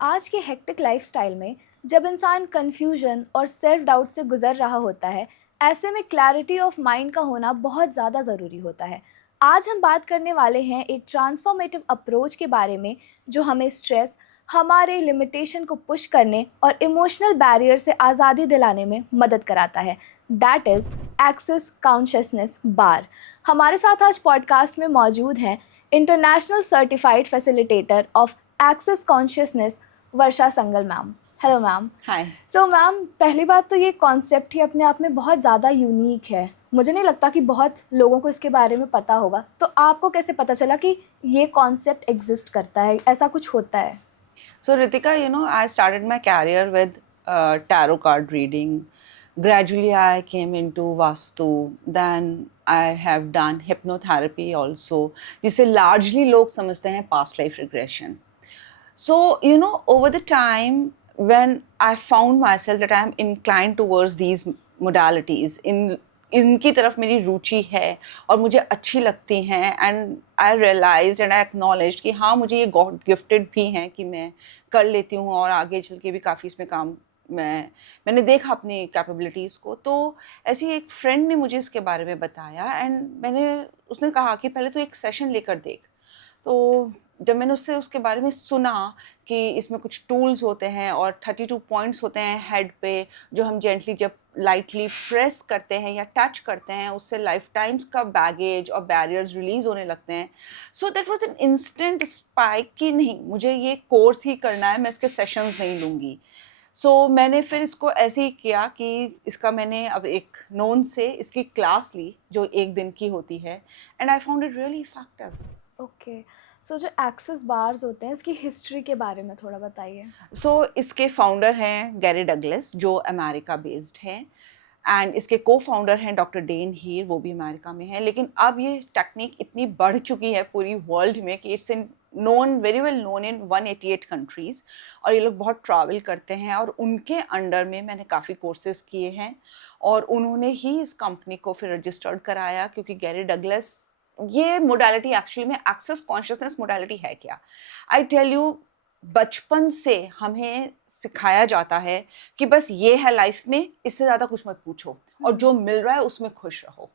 आज के hectic lifestyle में जब इंसान कन्फ्यूजन और सेल्फ डाउट से गुजर रहा होता है, ऐसे में क्लैरिटी ऑफ माइंड का होना बहुत ज़्यादा ज़रूरी होता है। आज हम बात करने वाले हैं एक ट्रांसफॉर्मेटिव अप्रोच के बारे में जो हमें स्ट्रेस, हमारे लिमिटेशन को पुश करने और इमोशनल बैरियर से आज़ादी दिलाने में मदद कराता है। That is access consciousness bar. हमारे साथ आज पॉडकास्ट में मौजूद हैं international certified facilitator of access consciousness Varsha Sangal ma'am. Hello ma'am. Hi. So ma'am, पहली बात तो ये कॉन्सेप्ट ही अपने आप में बहुत ज़्यादा यूनिक है। मुझे नहीं लगता कि बहुत लोगों को इसके बारे में पता होगा। तो आपको कैसे पता चला कि ये कॉन्सेप्ट एग्जिस्ट करता है, ऐसा कुछ होता है? So Ritika, I started my career with tarot card reading. Gradually, I came into Vastu. Then I have done hypnotherapy also. जिसे largely लोग समझते हैं past life regression. So, over the time, when I found myself that I am inclined towards these modalities, इनकी तरफ मेरी रुचि है और मुझे अच्छी लगती हैं, and I realise and I acknowledge कि हाँ, मुझे ये गॉड गिफ्टेड भी हैं कि मैं कर लेती हूँ और आगे चल के भी काफ़ी इसमें काम मैंने देखा अपनी कैपेबिलिटीज़ को। तो ऐसी एक फ्रेंड ने मुझे इसके बारे में बताया, एंड उसने कहा कि पहले तो एक सेशन लेकर देख। तो जब मैंने उससे उसके बारे में सुना कि इसमें कुछ टूल्स होते हैं और 32 पॉइंट्स होते हैं हेड पे, जो हम जेंटली जब लाइटली प्रेस करते हैं या टच करते हैं, उससे लाइफ टाइम्स का बैगेज और बैरियर्स रिलीज होने लगते हैं। So that was an instant spike कि नहीं, मुझे ये कोर्स ही करना है, मैं इसके सेशंस नहीं लूँगी। मैंने फिर इसको ऐसे ही किया कि इसका मैंने अब एक नोन से इसकी क्लास ली जो 1 दिन की होती है, and I found it really effective. Okay. So जो एक्सेस बार्स होते हैं, इसकी हिस्ट्री के बारे में थोड़ा बताइए। इसके फाउंडर हैं गैरी डगलस, जो अमेरिका बेस्ड हैं, एंड इसके को फाउंडर हैं डॉक्टर डेन हीर, वो भी अमेरिका में हैं। लेकिन अब ये टेक्निक इतनी बढ़ चुकी है पूरी वर्ल्ड में कि it's in known, very well known in 188 countries, और ये लोग बहुत ट्रैवल करते हैं। और उनके अंडर में मैंने काफ़ी कोर्सेज किए हैं, और उन्होंने ही इस कंपनी को फिर रजिस्टर्ड कराया, क्योंकि गैरी डगलस, ये मोडालिटी एक्चुअली में एक्सेस कॉन्शियसनेस मोडालिटी है क्या? आई टेल यू, बचपन से हमें सिखाया जाता है कि बस ये है लाइफ में, इससे ज़्यादा कुछ मत पूछो, और जो मिल रहा है उसमें खुश रहो,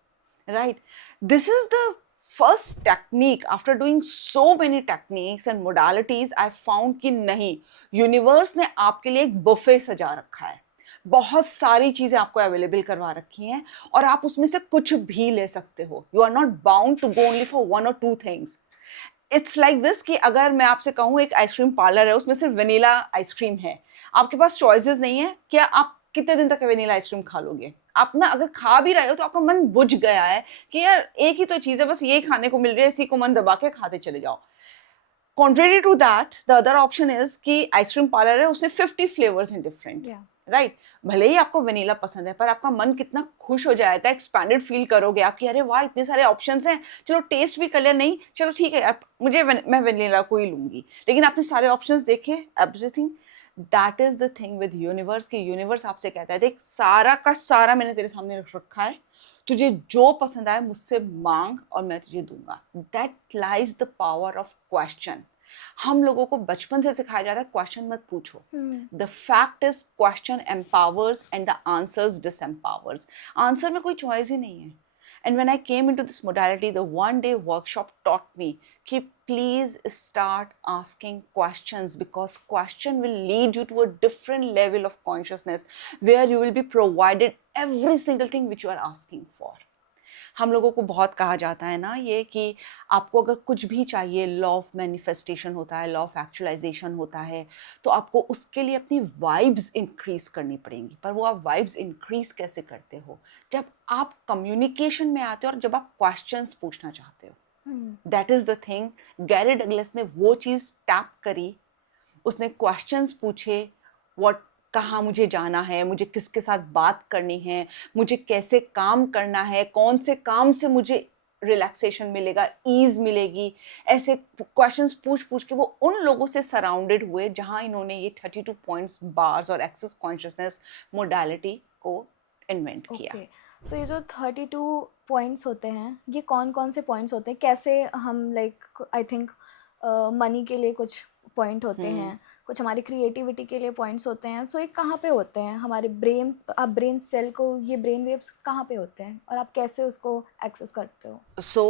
right? This is the first technique. After doing so many techniques and modalities, I found कि नहीं, यूनिवर्स ने आपके लिए एक बुफे सजा रखा है, बहुत सारी चीजें आपको अवेलेबल करवा रखी हैं, और आप उसमें से कुछ भी ले सकते हो। You are not bound to go only for 1 or 2 things. It's like this कि अगर मैं आपसे कहूँ एक आइसक्रीम पार्लर है, उसमें सिर्फ वनीला आइसक्रीम है, आपके पास चॉइसेस नहीं है, क्या आप कितने दिन तक वनीला आइसक्रीम खा लोगे? आप ना अगर खा भी रहे हो तो आपका मन बुझ गया है कि यार एक ही तो चीज़ है, बस ये खाने को मिल रही है, इसी को मन दबा के खाते चले जाओ। Contrary to that, the other option is कि आइसक्रीम पार्लर है, उसमें 50 फ्लेवर्स हैं डिफरेंट, राइट? भले ही आपको वनीला पसंद है, पर आपका मन कितना खुश हो जाएगा, एक्सपैंडेड फील करोगे आपकी, अरे वाह इतने सारे ऑप्शंस हैं, चलो टेस्ट भी कर लिया, नहीं चलो ठीक है यार, मैं वनीला को ही लूंगी। लेकिन आपने सारे ऑप्शंस देखे, everything. That is the thing with universe, कि यूनिवर्स आपसे कहता है देख, सारा का सारा मैंने तेरे सामने रख रखा है, तुझे जो पसंद आए मुझसे मांग और मैं तुझे दूंगा। That lies the power of question. हम लोगों को बचपन से सिखाया जाता है क्वेश्चन मत पूछो। The fact is question empowers and the answers disempowers. Answer में कोई चॉइस ही नहीं है। And when I came into this modality, the 1-day workshop taught me कि please start asking questions, because question will lead you to a different level of consciousness where you will be provided every single thing which you are asking for. हम लोगों को बहुत कहा जाता है ना ये कि आपको अगर कुछ भी चाहिए, लॉ ऑफ मैनिफेस्टेशन होता है, लॉ ऑफ एक्चुअलाइजेशन होता है, तो आपको उसके लिए अपनी वाइब्स इंक्रीज करनी पड़ेंगी। पर वो आप वाइब्स इंक्रीज कैसे करते हो? जब आप कम्युनिकेशन में आते हो और जब आप क्वेश्चंस पूछना चाहते हो। That is the thing. Gary Douglas ने वो चीज़ टैप करी, उसने क्वेश्चंस पूछे, व्हाट, कहाँ मुझे जाना है, मुझे किसके साथ बात करनी है, मुझे कैसे काम करना है, कौन से काम से मुझे रिलैक्सेशन मिलेगा, ईज मिलेगी। ऐसे क्वेश्चंस पूछ पूछ के वो उन लोगों से सराउंडेड हुए जहाँ इन्होंने ये 32 पॉइंट्स बार्स और एक्सेस कॉन्शियसनेस मोडालिटी को इन्वेंट किया। सो ये जो 32 पॉइंट्स होते हैं, ये कौन कौन से पॉइंट्स होते हैं? कैसे हम, लाइक आई थिंक मनी के लिए कुछ पॉइंट होते हैं, कुछ हमारी क्रिएटिविटी के लिए पॉइंट्स होते हैं। सो ये कहाँ पे होते हैं हमारे ब्रेन, आप ब्रेन सेल को, ये ब्रेन वेव्स कहाँ पे होते हैं और आप कैसे उसको एक्सेस करते हो? So,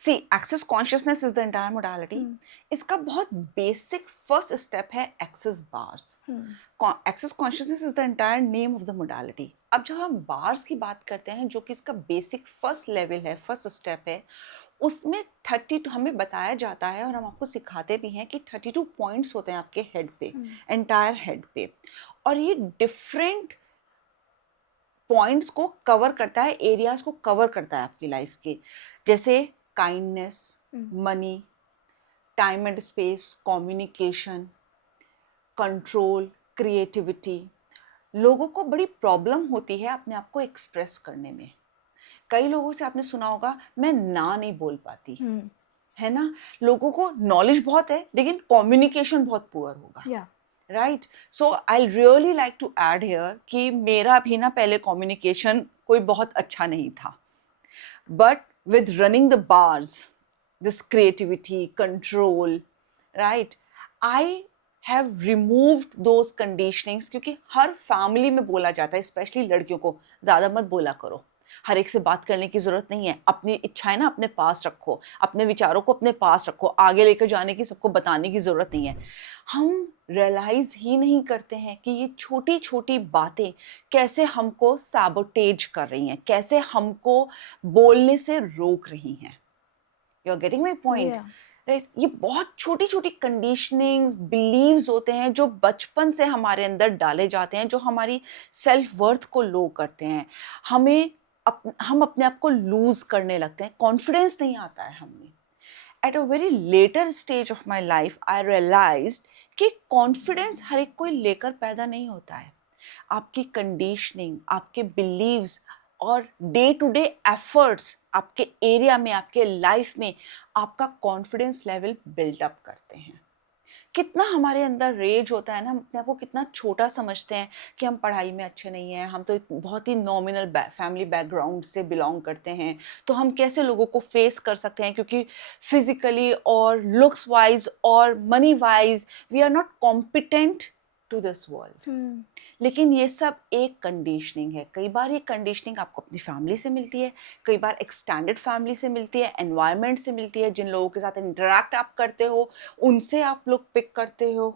see, access consciousness is the entire modality. इसका बहुत basic first step है access bars. Access consciousness is the entire name of the modality. अब जब हम bars की बात करते हैं, जो कि इसका basic first level है, first step है, उसमें 32 हमें बताया जाता है और हम आपको सिखाते भी हैं कि 32 पॉइंट्स होते हैं आपके हेड पे, एंटायर हेड पे, और ये डिफरेंट पॉइंट्स को कवर करता है, एरियाज को कवर करता है आपकी लाइफ के, जैसे kindness, money, time and space, communication, control, creativity. लोगों को बड़ी प्रॉब्लम होती है अपने आप को एक्सप्रेस करने में। कई लोगों से आपने सुना होगा, मैं ना नहीं बोल पाती, है ना। लोगों को नॉलेज बहुत है लेकिन कम्युनिकेशन बहुत पुअर होगा, right. So I really like to add here कि मेरा भी ना पहले कम्युनिकेशन कोई बहुत अच्छा नहीं था, but with running the bars, this creativity, control, right, I have removed those conditionings. क्योंकि हर फैमिली में बोला जाता है, स्पेशली लड़कियों को, ज़्यादा मत बोला करो, हर एक से बात करने की जरूरत नहीं है, अपनी इच्छाएं ना अपने पास रखो, अपने विचारों को अपने पास रखो, आगे लेकर जाने की सबको बताने की जरूरत नहीं है। हम रियलाइज ही नहीं करते हैं कि ये छोटी छोटी बातें कैसे हमको सैबोटेज कर रही हैं, कैसे हमको बोलने से रोक रही हैं। You are getting my point, right. ये बहुत छोटी छोटी कंडीशनिंग्स, बिलीव्स होते हैं जो बचपन से हमारे अंदर डाले जाते हैं, जो हमारी सेल्फ वर्थ को लो करते हैं। हम अपने आप को लूज करने लगते हैं, कॉन्फिडेंस नहीं आता है हमें। At a very later stage of my life I realised कि कॉन्फिडेंस हर एक कोई लेकर पैदा नहीं होता है। आपकी कंडीशनिंग, आपके बिलीव्स और डे टू डे एफर्ट्स आपके एरिया में, आपके लाइफ में आपका कॉन्फिडेंस लेवल बिल्डअप करते हैं। कितना हमारे अंदर रेज होता है ना, हम अपने आप को कितना छोटा समझते हैं कि हम पढ़ाई में अच्छे नहीं हैं, हम तो बहुत ही नॉमिनल फैमिली बैकग्राउंड से बिलोंग करते हैं, तो हम कैसे लोगों को फेस कर सकते हैं, क्योंकि फिजिकली और लुक्स वाइज और money wise we are not competent to this world. लेकिन ये सब एक कंडीशनिंग है। कई बार ये कंडीशनिंग आपको अपनी फैमिली से मिलती है, कई बार एक्सटेंडेड फैमिली से मिलती है, एनवायरनमेंट से मिलती है, जिन लोगों के साथ इंटरेक्ट आप करते हो उनसे आप लोग पिक करते हो,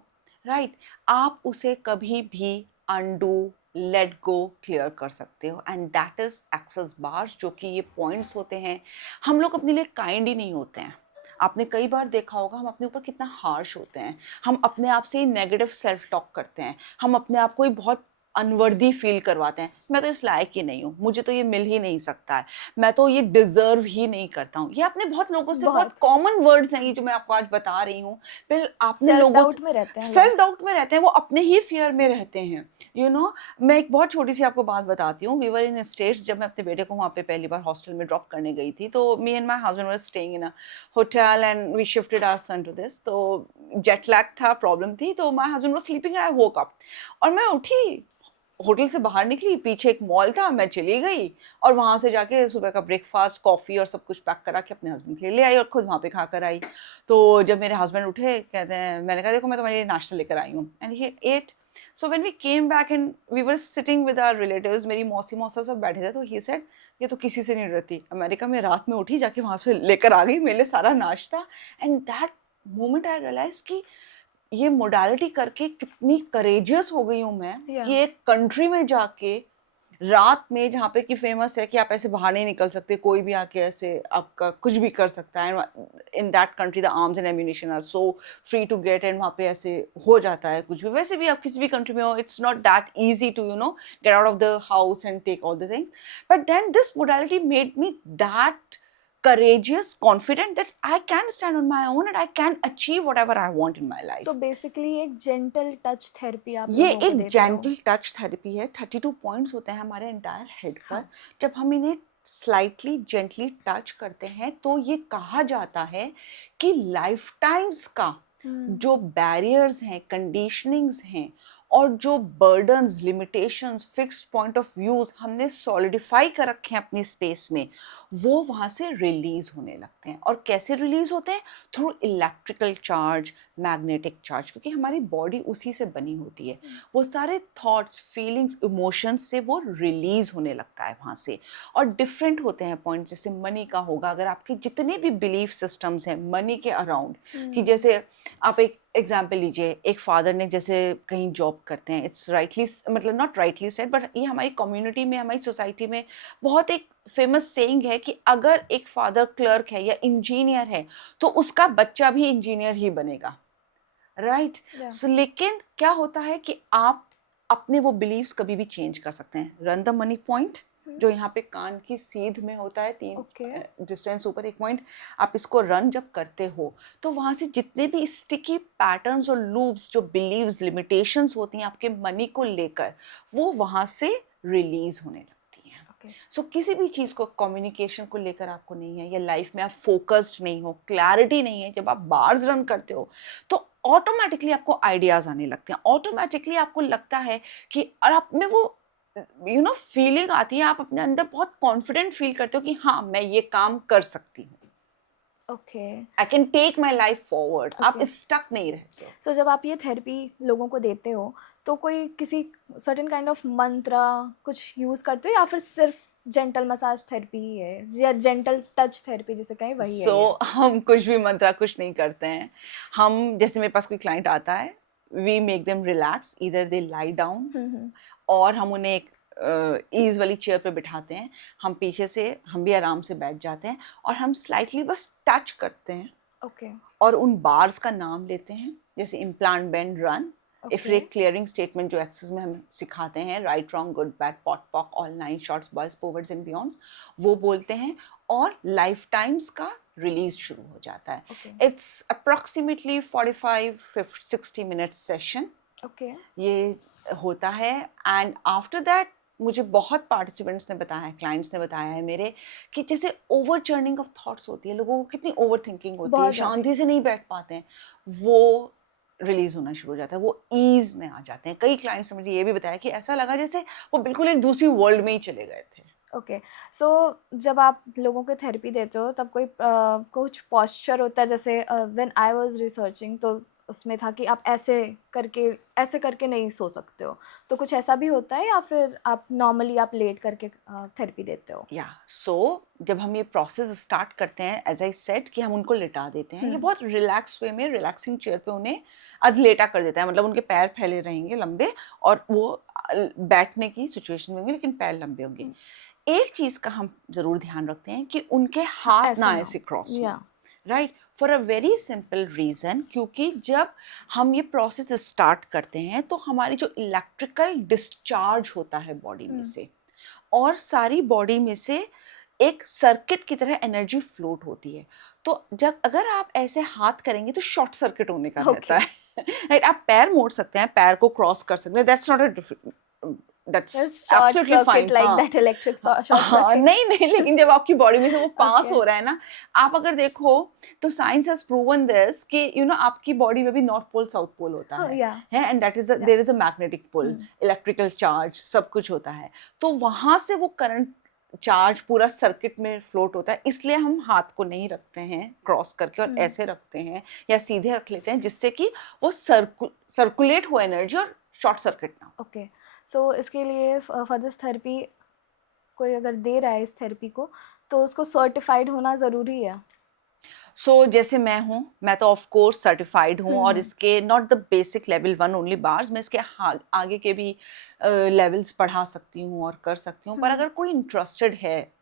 राइट। आप उसे कभी भी अनडू, लेट गो, क्लियर कर सकते हो, and that is access bars, जो कि ये पॉइंट्स होते हैं। हम लोग अपने लिए काइंड ही नहीं होते हैं। आपने कई बार देखा होगा हम अपने ऊपर कितना हार्श होते हैं, हम अपने आप से ही नेगेटिव सेल्फ टॉक करते हैं, हम अपने आप को ही बहुत अनवर्दी फील करवाते हैं। मैं तो इस लायक ही नहीं हूँ, मुझे तो ये मिल ही नहीं सकता है, मैं तो ये डिजर्व ही नहीं करता हूँ। ये आपने बहुत लोगों से, बहुत कॉमन वर्ड्स हैं ये जो मैं आपको आज बता रही हूँ। फिर आपने लोगों से सेल्फ डाउट में रहते हैं, वो अपने ही फियर में रहते हैं, यू नो। मैं एक बहुत छोटी सी आपको बात बताती हूँ। वी वर इन स्टेट्स, जब मैं अपने बेटे को वहाँ पे पहली बार हॉस्टल में ड्रॉप करने गई थी, तो me and my husband were staying in a hotel and we shifted our son to this. तो जेट लैग था, प्रॉब्लम थी, तो my husband was sleeping and I woke up, और मैं उठी, होटल से बाहर निकली, पीछे एक मॉल था, मैं चली गई और वहाँ से जाके सुबह का ब्रेकफास्ट, कॉफ़ी और सब कुछ पैक करा के अपने हस्बैंड के लिए ले आई और खुद वहाँ पे खा कर आई। तो जब मेरे हस्बैंड उठे, कहते हैं, मैंने कहा देखो मैं तुम्हारे लिए नाश्ता लेकर आई हूँ, and he ate. So when we came back and we were sitting with our relatives, मेरी मौसी मौसा सब बैठे थे, तो ही सेड ये तो किसी से नहीं डरती, अमेरिका में रात में उठी, जाके वहाँ से लेकर आ गई मेरे लिए सारा नाश्ता। And that moment I realise कि ये मोडालिटी करके कितनी करेजियस हो गई हूँ मैं, कि एक कंट्री में जाके रात में, जहाँ पे कि फेमस है कि आप ऐसे बाहर नहीं निकल सकते, कोई भी आके ऐसे आपका कुछ भी कर सकता है। In that country the arms and ammunition are so free to get, and वहाँ पे ऐसे हो जाता है कुछ भी। वैसे भी आप किसी भी कंट्री में हो, it's not that easy to get out of the house and take all the things, but then this modality made me that courageous, confident that I can stand on my own and I can achieve whatever I want in my life. So basically एक gentle touch therapy आप ये लोगों को एक देते हो। gentle touch therapy है। 32 points होते हैं हमारे entire head पर। जब हम इन्हें slightly gently touch करते हैं, तो ये कहा जाता है कि lifetimes का जो barriers हैं, conditionings हैं, और जो burdens, limitations, fixed point of views हमने सॉलिडिफाई कर रखे हैं अपनी स्पेस में, वो वहाँ से रिलीज होने लगते हैं। और कैसे रिलीज होते हैं? Through electrical charge, magnetic charge, क्योंकि हमारी बॉडी उसी से बनी होती है। वो सारे थॉट्स, फीलिंग्स, इमोशंस से वो रिलीज होने लगता है वहाँ से। और डिफरेंट होते हैं पॉइंट, जैसे मनी का होगा, अगर आपके जितने भी बिलीफ सिस्टम्स हैं मनी के अराउंड, कि जैसे आप एक एग्जाम्पल लीजिए, एक फादर ने जैसे कहीं जॉब करते हैं, इट्स राइटली, मतलब नॉट राइटली सेड, बट ये हमारी कम्युनिटी में, हमारी सोसाइटी में बहुत एक फेमस सेइंग है कि अगर एक फादर क्लर्क है या इंजीनियर है तो उसका बच्चा भी इंजीनियर ही बनेगा, राइट? Yeah. सो लेकिन क्या होता है कि आप अपने वो बिलीव्स कभी भी चेंज कर सकते हैं। रन द मनी पॉइंट, जो यहाँ पे कान की सीध में होता है, 3 डिस्टेंस ऊपर एक पॉइंट, आप इसको रन जब करते हो तो वहाँ से जितने भी स्टिकी पैटर्न्स और लूप्स, जो बिलीव्स, लिमिटेशंस होती हैं आपके मनी को लेकर, वो वहाँ से रिलीज होने लगती हैं। सो किसी भी चीज़ को, कम्युनिकेशन को लेकर आपको नहीं है, या लाइफ में आप फोकस्ड नहीं हो, क्लैरिटी नहीं है, जब आप बार्स रन करते हो तो ऑटोमेटिकली आपको आइडियाज आने लगते हैं, ऑटोमेटिकली आपको लगता है कि, और आप में वो फीलिंग आती है, आप अपने अंदर बहुत कॉन्फिडेंट फील करते हो कि हाँ मैं ये काम कर सकती हूँ, okay. I can take my life forward. आप Okay. स्टक नहीं रहते हो। सो जब आप ये थेरेपी लोगों को देते हो तो कोई किसी सर्टेन काइंड ऑफ मंत्रा कुछ यूज़ करते हो, या फिर सिर्फ जेंटल मसाज थेरेपी ही है, या जेंटल टच थेरेपी जिसे कहें वही है ये? हम कुछ भी मंत्रा कुछ नहीं करते हैं। हम, जैसे मेरे पास कोई क्लाइंट आता है, वी मेक देम रिलैक्स, इधर दे लाई डाउन, और हम उन्हें एक ईज वाली चेयर पे बिठाते हैं, हम पीछे से, हम भी आराम से बैठ जाते हैं, और हम स्लाइटली बस टच करते हैं, ओके। और उन बार्स का नाम लेते हैं, जैसे implant, bend, run, if ray, clearing statement जो एक्सेस में हम सिखाते हैं, right, wrong, good, bad, pot, pock, all 9 shorts, boys, forwards and beyonds, वो बोलते हैं, और लाइफ टाइम्स का रिलीज शुरू हो जाता है। It's approximately 45-60 minutes session okay. ये होता है। एंड आफ्टर दैट मुझे बहुत पार्टिसिपेंट्स ने बताया है, क्लाइंट्स ने बताया है मेरे, कि जैसे ओवर चर्निंग ऑफ थॉट्स होती है, लोगों को कितनी ओवर थिंकिंग होती है, बहुत ज़्यादा। शांति से नहीं बैठ पाते हैं, वो रिलीज होना शुरू हो जाता है, वो ईज में आ जाते हैं। कई क्लाइंट्स ने मुझे ये भी बताया कि ऐसा लगा जैसे वो बिल्कुल एक दूसरी वर्ल्ड में ही चले गए थे। ओके। सो जब आप लोगों को थेरेपी देते हो तब कोई कुछ पोस्चर होता है, जैसे व्हेन आई वाज रिसर्चिंग तो उसमें था कि आप ऐसे करके नहीं सो सकते हो, तो कुछ ऐसा भी होता है, या फिर आप नॉर्मली आप लेट करके थेरेपी देते हो? या सो जब हम ये प्रोसेस स्टार्ट करते हैं, एज आई सेड, कि हम उनको लिटा देते हैं, ये बहुत रिलैक्स वे में, रिलैक्सिंग चेयर पे उन्हें अधलेटा कर देता है, मतलब उनके पैर फैले रहेंगे लंबे, और वो बैठने की सिचुएशन में होंगे लेकिन पैर लंबे होंगे। एक चीज का हम जरूर ध्यान रखते हैं कि उनके हाथ ऐसे ना ना ऐसे क्रॉस या हो, right, for a very simple reason, क्योंकि जब हम ये प्रोसेस स्टार्ट करते हैं तो हमारी जो इलेक्ट्रिकल डिस्चार्ज होता है बॉडी में से, और सारी बॉडी में से एक सर्किट की तरह एनर्जी फ्लोट होती है, तो जब अगर आप ऐसे हाथ करेंगे तो शॉर्ट सर्किट होने का रहता है, राइट। आप पैर मोड़ सकते हैं, पैर को क्रॉस कर सकते हैं, that's not a that's short absolutely fine. Circuit like हाँ दैट, इलेक्ट्रिक शॉर्ट हाँ, सर्किट। नहीं नहीं, लेकिन जब आपकी बॉडी में से वो पास ओके। हो रहा है ना, आप अगर देखो तो साइंस हैज प्रूवन दिस कि आपकी बॉडी में भी नॉर्थ पोल साउथ पोल होता हाँ है, या and that is there is a magnetic pull, electrical charge, सब कुछ होता है, तो वहां से वो करंट चार्ज पूरा सर्किट में फ्लोट होता है, इसलिए हम हाथ को नहीं रखते हैं क्रॉस करके, और ऐसे रखते हैं या सीधे रख लेते हैं, जिससे कि वो सर्कुलेट हो एनर्जी और शॉर्ट सर्किट ना हो। ओके। सो इसके लिए फॉर दिस थेरेपी कोई अगर दे रहा है इस थेरेपी को, तो उसको सर्टिफाइड होना ज़रूरी है? जैसे मैं हूँ, मैं तो ऑफ कोर्स सर्टिफाइड हूँ, और इसके not the basic level 1 only bars, मैं इसके आगे के भी लेवल्स पढ़ा सकती हूँ और कर सकती हूँ। पर अगर कोई इंटरेस्टेड है,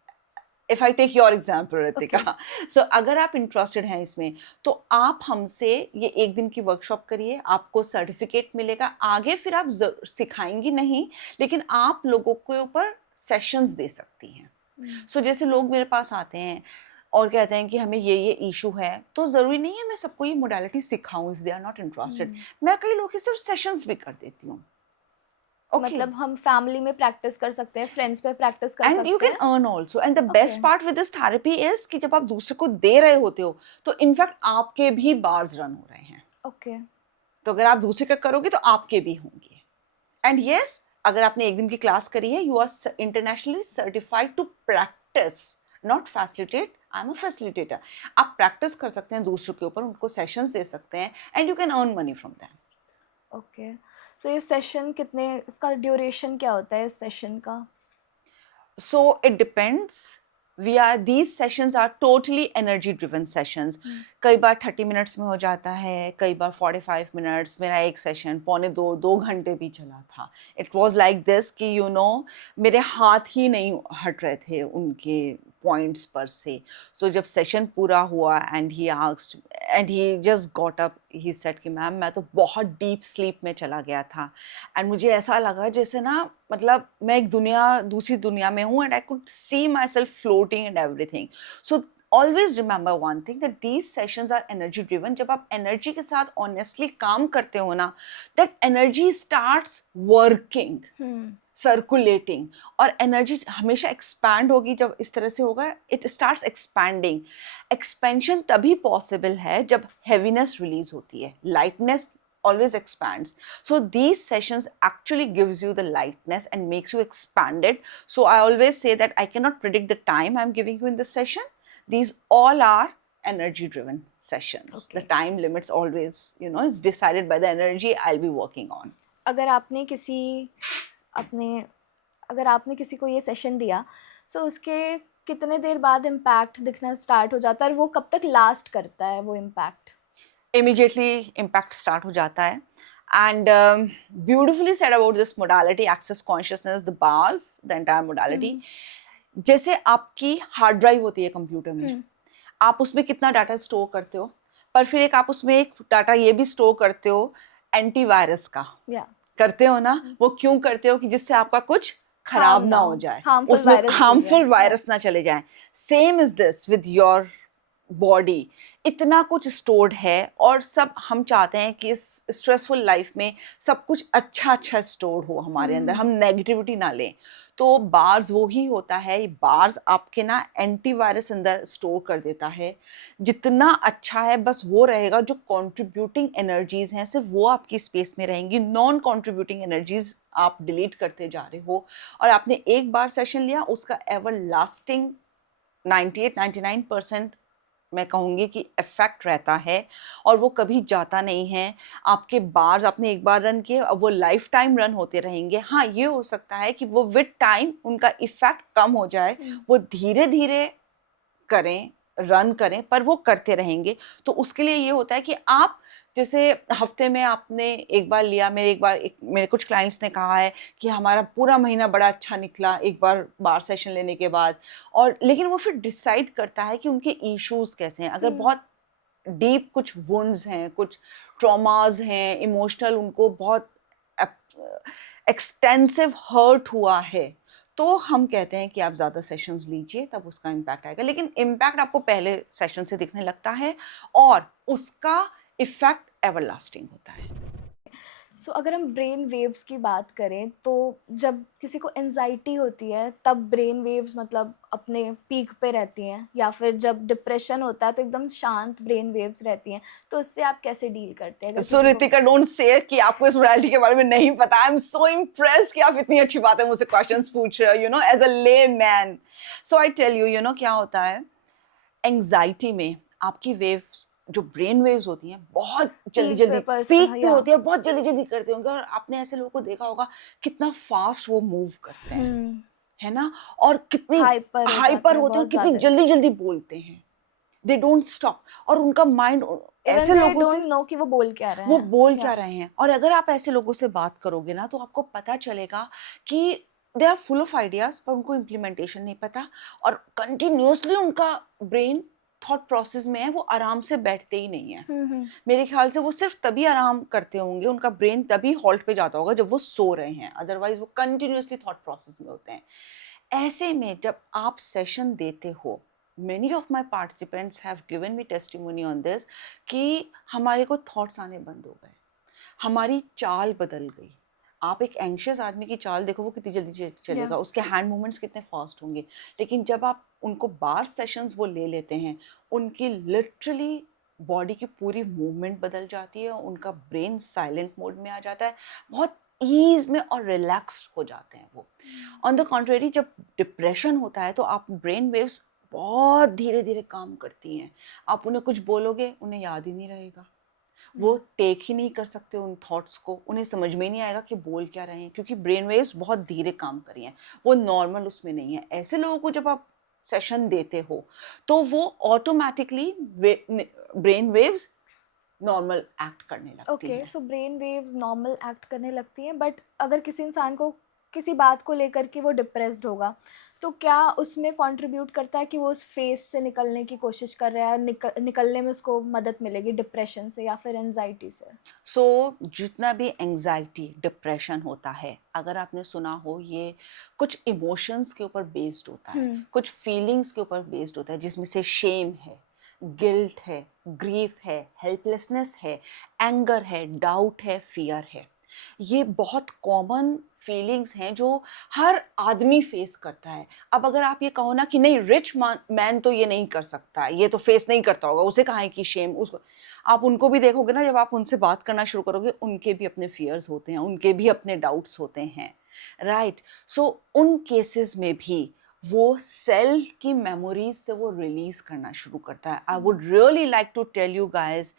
if I take your example Ritika, so अगर आप इंटरेस्टेड हैं इसमें, तो आप हमसे ये 1 दिन की वर्कशॉप करिए, आपको सर्टिफिकेट मिलेगा, आगे फिर आप सिखाएंगी नहीं, लेकिन आप लोगों के ऊपर सेशंस दे सकती हैं। जैसे लोग मेरे पास आते हैं और कहते हैं कि हमें ये इशू है, तो ज़रूरी नहीं है मैं सबको ये मोडालिटी सिखाऊं, if they are not interested, मैं कई लोगों के सिर्फ सेशंस भी कर देती हूँ। मतलब हम फैमिली में प्रैक्टिस कर सकते हैं, फ्रेंड्स पे प्रैक्टिस कर एंड यू सकते कैन हैं। Earn also, and the best part with this therapy is कि जब आप दूसरे को दे रहे होते हो तो इनफैक्ट आपके भी बार्स रन हो रहे हैं, ओके। तो अगर आप दूसरे का करोगे तो आपके भी होंगे। एंड यस, अगर आपने एक दिन की क्लास करी है, you are internationally certified to practise, not facilitate. I am a facilitator. आप प्रैक्टिस कर सकते हैं दूसरों के ऊपर, उनको सेशंस दे सकते हैं, and you can earn money from that. Okay, so ये सेशन कितने, इसका ड्यूरेशन क्या होता है इस सेशन का? So it depends. These sessions are totally energy driven sessions. कई बार 30 मिनट्स में हो जाता है, कई बार 45 मिनट्स। मेरा एक सेशन पौने 2 घंटे भी चला था। इट वॉज लाइक दिस कि मेरे हाथ ही नहीं हट रहे थे उनके पॉइंट्स पर से। तो जब सेशन पूरा हुआ and he asked and he just got up, he said कि मैम मैं तो बहुत डीप स्लीप में चला गया था, एंड मुझे ऐसा लगा जैसे ना, मतलब मैं एक दूसरी दुनिया में हूँ, and I could see myself floating and everything. So always remember one thing, that these sessions are energy driven. जब आप एनर्जी के साथ ऑनेस्टली काम करते हो ना, that energy starts working, circulating, और एनर्जी हमेशा एक्सपैंड होगी। जब इस तरह से होगा, इट स्टार्ट्स एक्सपैंडिंग। एक्सपेंशन तभी पॉसिबल है जब हैवीनेस रिलीज होती है, lightness always expands. So these sessions actually gives you the lightness and makes you expanded. So I always say that I cannot predict the time I'm giving you in this session. These all are energy driven sessions. Okay. The time limits always, is decided by the energy I'll be working on. अगर आपने किसी अपने अगर आपने किसी को ये session दिया, सो उसके कितने देर बाद इम्पैक्ट दिखना स्टार्ट हो जाता है, और वो कब तक लास्ट करता है वो इम्पैक्ट? Immediately impact start हो जाता है, and beautifully said about this modality, access consciousness, the bars, the entire modality. जैसे आपकी हार्ड ड्राइव होती है कंप्यूटर में, आप उसमें कितना डाटा स्टोर करते हो, पर फिर आप उसमें एक डाटा ये भी स्टोर करते हो एंटीवायरस का। करते हो ना? वो क्यों करते हो? कि जिससे आपका कुछ खराब ना हो जाए, उसमें हार्मफुल वायरस ना चले जाए। Same is this with your body. इतना कुछ स्टोर्ड है, और सब हम चाहते हैं कि इस स्ट्रेसफुल लाइफ में सब कुछ अच्छा स्टोर हो हमारे अंदर, हम नेगेटिविटी ना लें। तो बार्स वो ही होता है, बार्स आपके ना एंटीवायरस अंदर स्टोर कर देता है। जितना अच्छा है बस वो रहेगा, जो कंट्रीब्यूटिंग एनर्जीज हैं सिर्फ वो आपकी स्पेस में रहेंगी, नॉन कंट्रीब्यूटिंग एनर्जीज आप डिलीट करते जा रहे हो। और आपने एक बार सेशन लिया, उसका एवर लास्टिंग 98-99% मैं कहूँगी कि इफेक्ट रहता है, और वो कभी जाता नहीं है। आपके बार्स आपने एक बार रन किए, अब वो लाइफ टाइम रन होते रहेंगे। हाँ, ये हो सकता है कि वो विद टाइम उनका इफेक्ट कम हो जाए, वो धीरे धीरे करें, रन करें, पर वो करते रहेंगे। तो उसके लिए ये होता है कि आप जैसे हफ्ते में आपने एक बार लिया, मेरे कुछ क्लाइंट्स ने कहा है कि हमारा पूरा महीना बड़ा अच्छा निकला एक बार बार सेशन लेने के बाद। और लेकिन वो फिर डिसाइड करता है कि उनके इश्यूज कैसे हैं। अगर बहुत डीप कुछ वुंड्स हैं, कुछ ट्रॉमास हैं, इमोशनल, उनको बहुत एक्सटेंसिव हर्ट हुआ है, तो हम कहते हैं कि आप ज़्यादा सेशंस लीजिए, तब उसका इम्पैक्ट आएगा। लेकिन इम्पैक्ट आपको पहले सेशन से दिखने लगता है, और उसका इफेक्ट एवरलास्टिंग होता है। सो अगर हम ब्रेन वेव्स की बात करें, तो जब किसी को एंजाइटी होती है तब ब्रेन वेव्स मतलब अपने पीक पे रहती हैं, या फिर जब डिप्रेशन होता है तो एकदम शांत ब्रेन वेव्स रहती हैं, तो उससे आप कैसे डील करते हैं? अगर सो किसी को रितिका, डोंट से कि आपको इस मोडालिटी के बारे में नहीं पता। आई एम सो इम्प्रेस्ड कि आप इतनी अच्छी बातें मुझसे क्वेश्चंस पूछ रहे हो, as a layman. So I tell you, क्या होता है एंजाइटी में, आपकी वेव्स, जो ब्रेन वेव्स होती हैं, बहुत जल्दी जल्दी पीक पे होती है, और बहुत जल्दी जल्दी करते होंगे। और आपने ऐसे लोगों को देखा होगा कितना फास्ट वो मूव करते हैं, है ना? और कितनी हाइपर होते हैं, कितनी जल्दी जल्दी बोलते हैं, दे डोंट स्टॉप। और उनका माइंड ऐसे लोगों से नो कि वो बोल क्या रहे हैं। और अगर आप ऐसे लोगों से बात करोगे ना, तो आपको पता चलेगा कि they are full of ideas, पर उनको इम्प्लीमेंटेशन नहीं पता, और कंटिन्यूअसली उनका ब्रेन थॉट प्रोसेस में है, वो आराम से बैठते ही नहीं है। मेरे ख्याल से वो सिर्फ तभी आराम करते होंगे, उनका ब्रेन तभी हॉल्ट पे जाता होगा जब वो सो रहे हैं, अदरवाइज वो कंटिन्यूअसली थॉट प्रोसेस में होते हैं। ऐसे में जब आप सेशन देते हो, many of my participants have given me testimony on this, कि हमारे को थॉट्स आने बंद हो गए, हमारी चाल बदल गई। आप एक एंशियस आदमी की चाल देखो, वो कितनी जल्दी चलेगा, उसके हैंड मूवमेंट्स कितने फास्ट होंगे। लेकिन जब आप उनको बार सेशंस वो ले लेते हैं, उनकी लिटरली बॉडी की पूरी मूवमेंट बदल जाती है, उनका ब्रेन साइलेंट मोड में आ जाता है, बहुत ईज में और रिलैक्स्ड हो जाते हैं वो। ऑन द कॉन्ट्रेरी जब डिप्रेशन होता है तो आप ब्रेन वेव्स बहुत धीरे धीरे काम करती हैं, आप उन्हें कुछ बोलोगे उन्हें याद ही नहीं रहेगा, वो टेक ही नहीं कर सकते उन थॉट्स को, उन्हें समझ में नहीं आएगा कि बोल क्या रहे हैं, क्योंकि ब्रेन वेव्स बहुत धीरे काम कर रही हैं, वो नॉर्मल उसमें नहीं है। ऐसे लोगों को जब आप सेशन देते हो तो वो automatically brain waves normal act करने लगती ओके, हैं। So brain waves normal act करने लगती हैं, बट अगर किसी इंसान को किसी बात को लेकर के वो डिप्रेस्ड होगा, तो क्या उसमें कंट्रीब्यूट करता है कि वो उस फेज से निकलने की कोशिश कर रहा है, निकलने में उसको मदद मिलेगी डिप्रेशन से या फिर एंजाइटी से? सो जितना भी एंजाइटी डिप्रेशन होता है, अगर आपने सुना हो, ये कुछ इमोशंस के ऊपर बेस्ड होता है, कुछ फीलिंग्स के ऊपर बेस्ड होता है, जिसमें से शेम है, गिल्ट है, ग्रीफ है, हेल्पलेसनेस है, एंगर है, डाउट है, फियर है। ये बहुत कॉमन फीलिंग्स हैं जो हर आदमी फेस करता है। अब अगर आप ये कहो ना कि नहीं रिच मैन तो ये नहीं कर सकता, ये तो फेस नहीं करता होगा, उसे कहाँ है कि शेम, उसको आप उनको भी देखोगे ना, जब आप उनसे बात करना शुरू करोगे, उनके भी अपने फियर्स होते हैं, उनके भी अपने डाउट्स होते हैं, राइट। सो उन केसेस में भी वो सेल्फ की मेमोरीज से वो रिलीज करना शुरू करता है। I would really like to tell you guys,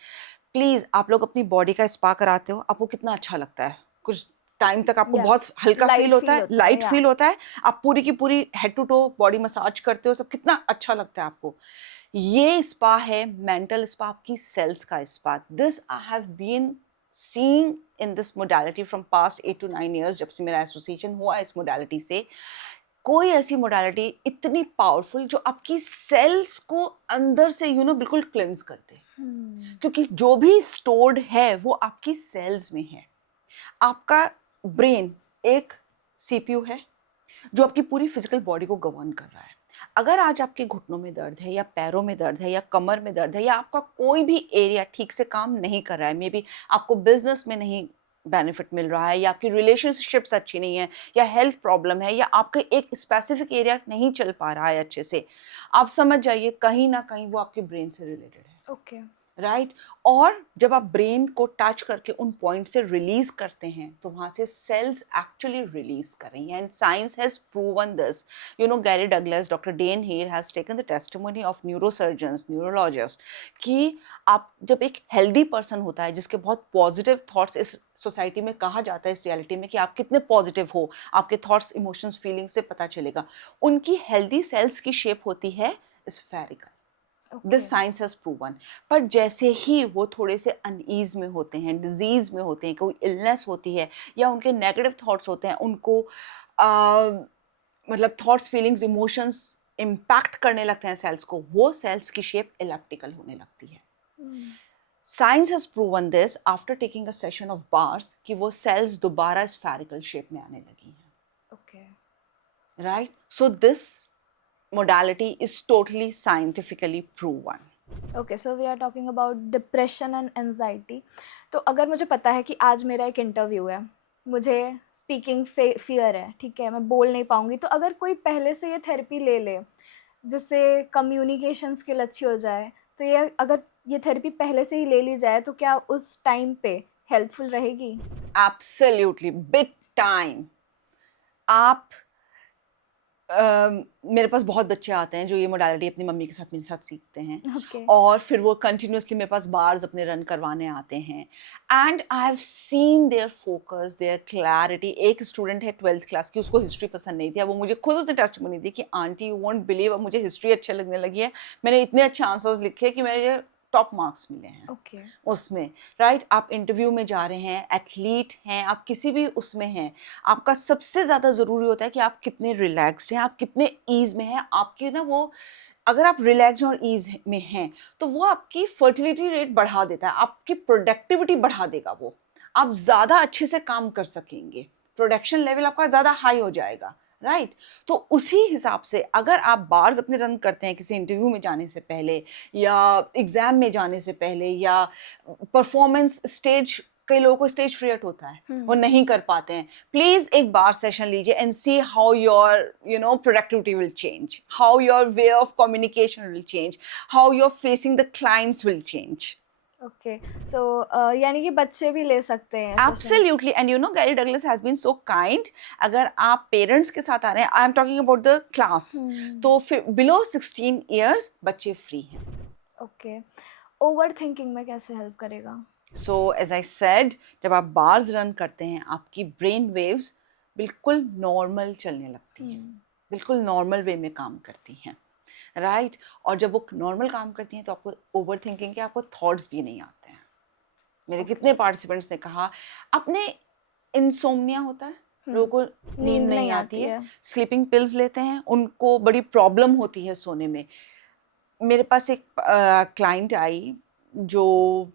please आप लोग अपनी बॉडी का स्पा कराते हो, आपको कितना अच्छा लगता है, कुछ टाइम तक आपको यस, बहुत हल्का फील लाइट होता फील है, होता है, लाइट या फील होता है, आप पूरी की पूरी head to toe body massage करते हो, सब कितना अच्छा लगता है आपको। ये स्पा है मेंटल स्पा, आपकी सेल्स का स्पा। This I have been seeing in this modality from past 8 to 9 years, जब से मेरा एसोसिएशन हुआ इस मोडालिटी से। कोई ऐसी मोडालिटी इतनी पावरफुल जो आपकी सेल्स को अंदर से बिल्कुल क्लेंस कर दे, क्योंकि जो भी स्टोर्ड है वो आपकी सेल्स में है। आपका ब्रेन एक सीपीयू है जो आपकी पूरी फिजिकल बॉडी को गवर्न कर रहा है। अगर आज आपके घुटनों में दर्द है, या पैरों में दर्द है, या कमर में दर्द है, या आपका कोई भी एरिया ठीक से काम नहीं कर रहा है, मे बी आपको बिजनेस में नहीं बेनिफिट मिल रहा है, या आपकी रिलेशनशिप्स अच्छी नहीं है, या हेल्थ प्रॉब्लम है, या आपका एक स्पेसिफिक एरिया नहीं चल पा रहा है अच्छे से, आप समझ जाइए कहीं ना कहीं वो आपके ब्रेन से रिलेटेड है। ओके, राइट और जब आप ब्रेन को टच करके उन पॉइंट से रिलीज करते हैं तो वहां से सेल्स एक्चुअली रिलीज कर रही हैं, and science has proven this. Gary Douglas, doctor Dain Heer has taken the testimony of neurosurgeons, neurologist, कि आप जब एक हेल्दी पर्सन होता है जिसके बहुत पॉजिटिव थॉट्स, इस सोसाइटी में कहा जाता है, इस रियलिटी में, कि आप कितने पॉजिटिव हो, आपके थॉट्स, इमोशंस, फीलिंग्स से पता चलेगा। उनकी हेल्दी सेल्स की शेप होती है spherical. This science has proven. पर जैसे ही वो थोड़े से अनईज में होते हैं, डिजीज में होते हैं, कोई इलनेस होती है, या उनके नेगेटिव थॉट्स होते हैं, उनको मतलब थॉट्स, फीलिंग्स, इमोशंस इम्पैक्ट करने लगते हैं सेल्स को, वो सेल्स की शेप इलेप्टिकल होने लगती है। Science has proven this after taking a session of bars, कि वो सेल्स दोबारा स्फेरिकल शेप में आने लगी हैं। Okay, right, so this modality is totally scientifically proven. Okay, so we are talking about depression and anxiety. तो अगर मुझे पता है कि आज मेरा एक इंटरव्यू है, मुझे स्पीकिंग फियर है, ठीक है, मैं बोल नहीं पाऊँगी, तो अगर कोई पहले से ये थेरेपी ले ले जिससे कम्युनिकेशन स्किल अच्छी हो जाए, तो ये अगर ये थेरेपी पहले से ही ले ली जाए तो क्या उस टाइम पे हेल्पफुल रहेगी? Absolutely, big time. आप मेरे पास बहुत बच्चे आते हैं जो ये मोडालिटी अपनी मम्मी के साथ, मेरे साथ सीखते हैं, ओके, और फिर वो कंटिन्यूसली मेरे पास बार्स अपने रन करवाने आते हैं, and I have seen their focus, their clarity. एक स्टूडेंट है 12th क्लास की, उसको हिस्ट्री पसंद नहीं थी, अब वो मुझे खुद उसने टेस्टिमोनी दी कि आंटी यू वोंट बिलीव, अब मुझे हिस्ट्री अच्छे लगने लगी है, मैंने इतने अच्छे आंसर्स लिखे कि मेरे टॉप मार्क्स मिले हैं ओके, उसमें। राइट, आप इंटरव्यू में जा रहे हैं, एथलीट हैं, आप किसी भी उसमें हैं, आपका सबसे ज़्यादा ज़रूरी होता है कि आप कितने रिलैक्स्ड हैं, आप कितने ईज में हैं, आपकी ना वो, अगर आप रिलैक्स और ईज में हैं तो वो आपकी फर्टिलिटी रेट बढ़ा देता है, आपकी प्रोडक्टिविटी बढ़ा देगा, वो आप ज़्यादा अच्छे से काम कर सकेंगे, प्रोडक्शन लेवल आपका ज़्यादा हाई हो जाएगा। राइट, तो उसी हिसाब से अगर आप बार्स अपने रन करते हैं किसी इंटरव्यू में जाने से पहले, या एग्जाम में जाने से पहले, या परफॉर्मेंस स्टेज, कई लोगों को स्टेज फ्रियट होता है, वो नहीं कर पाते हैं, प्लीज एक बार सेशन लीजिए and see how your productivity will change, how your way of communication will change, how your facing the clients will change. Okay, so यानी कि बच्चे भी ले सकते हैं session? Absolutely, and you know Gary Douglas has been so kind. अगर आप parents के साथ आ रहे हैं, I am talking about the class, तो फिर बिलो 16 ईयर्स बच्चे फ्री हैं। ओके, ओवरथिंकिंग में कैसे हेल्प करेगा? सो एज आई सेड, जब आप बार्स रन करते हैं आपकी ब्रेन वेव्स बिल्कुल नॉर्मल चलने लगती हैं, बिल्कुल नॉर्मल वे में काम करती हैं, राइट? और जब वो नॉर्मल काम करती हैं तो आपको ओवर थिंकिंग के आपको थॉट्स भी नहीं आते हैं। मेरे ओके। कितने पार्टिसिपेंट्स ने कहा अपने इंसोम्निया होता है, लोगों को नींद नींद नहीं नहीं आती आती है, है। स्लीपिंग पिल्स लेते हैं, उनको बड़ी प्रॉब्लम होती है सोने में। मेरे पास एक क्लाइंट आई जो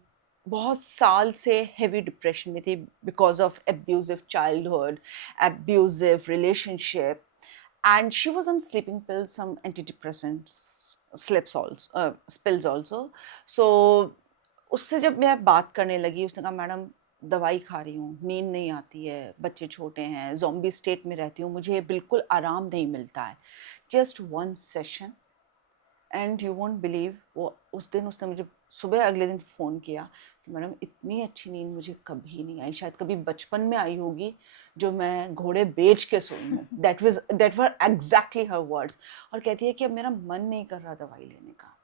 बहुत साल से हेवी डिप्रेशन में थी because of abusive childhood, abusive relationship, and she was on sleeping pills, some antidepressants, slips also, pills also. So उससे जब मैं बात करने लगी, उसने कहा मैडम दवाई खा रही हूँ, नींद नहीं आती है, बच्चे छोटे हैं, ज़ॉम्बी स्टेट में रहती हूँ, मुझे बिल्कुल आराम नहीं मिलता है। Just one session and you won't believe, वो उस दिन उसने मुझे सुबह अगले दिन फ़ोन किया कि मैडम इतनी अच्छी नींद मुझे कभी नहीं आई, शायद कभी बचपन में आई होगी जो मैं घोड़े बेच के सोई हूँ। That were exactly her words. और कहती है कि अब मेरा मन नहीं कर रहा दवाई लेने का,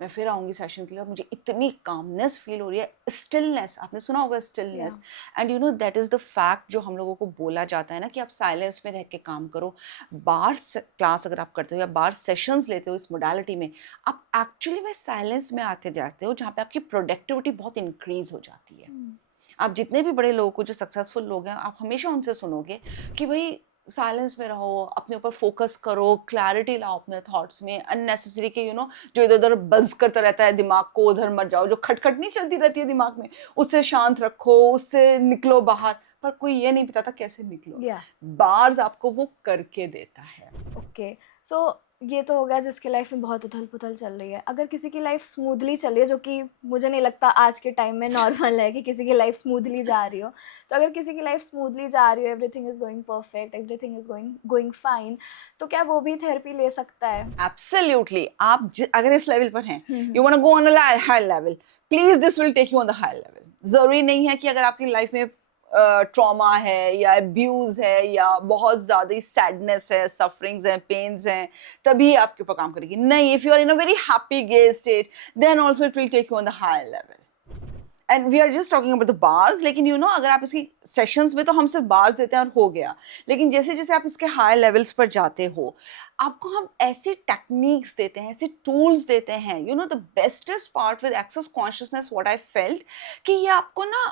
मैं फिर आऊँगी सेशन के लिए और मुझे इतनी कामनेस फील हो रही है, स्टिलनेस, आपने सुना होगा या stillness. And you know that is the fact जो हम लोगों को बोला जाता है ना कि आप साइलेंस में रह के काम करो। बार क्लास अगर आप करते हो या बार सेशंस लेते हो इस मोडालिटी में, आप एक्चुअली में साइलेंस में आते जाते हो जहाँ पे आपकी प्रोडक्टिविटी बहुत इंक्रीज हो जाती है। आप जितने भी बड़े लोगों को, जो सक्सेसफुल लोग हैं, आप हमेशा उनसे सुनोगे कि भाई साइलेंस में रहो, अपने ऊपर फोकस करो, क्लैरिटी लाओ अपने थॉट्स में, अननेसेसरी के जो इधर उधर बज करता रहता है दिमाग को, उधर मत जाओ, जो खटखट नहीं चलती रहती है दिमाग में, उससे शांत रखो, उससे निकलो बाहर। पर कोई ये नहीं बताता कैसे निकलो। या बार्स आपको वो करके देता है। ओके, सो ये तो हो गया जिसकी लाइफ में बहुत उथल-पुथल चल रही है। अगर किसी की लाइफ स्मूथली चल रही है, जो कि मुझे नहीं लगता आज के टाइम में नॉर्मल है कि किसी की लाइफ स्मूथली जा रही हो। तो अगर किसी की लाइफ स्मूथली जा रही हो, everything is going perfect, everything is going going fine, तो क्या वो भी थेरेपी ले सकता है? एब्सोल्युटली, आप अगर इस लेवल पर हैं, hmm, you hmm. Want to go on a high level, please this will take you on the high level. जरूरी नहीं है कि अगर आपकी लाइफ में ट्रॉमा है या अब्यूज है या बहुत ज्यादा सैडनेस है, सफरिंग्स हैं, पेन्स हैं, तभी आपके ऊपर काम करेगी। नहीं, if you are in a very happy gay state, then also it will take you on the high level. And we are just talking about the bars, लेकिन यू नो अगर आप इसकी सेशंस में तो हम सिर्फ बार्स देते हैं और हो गया, लेकिन जैसे जैसे आप इसके हाई लेवल्स पर जाते हो, आपको हम ऐसी टेक्निक्स देते हैं, ऐसे टूल्स देते हैं। You know the bestest part with access consciousness what I felt, कि ये आपको ना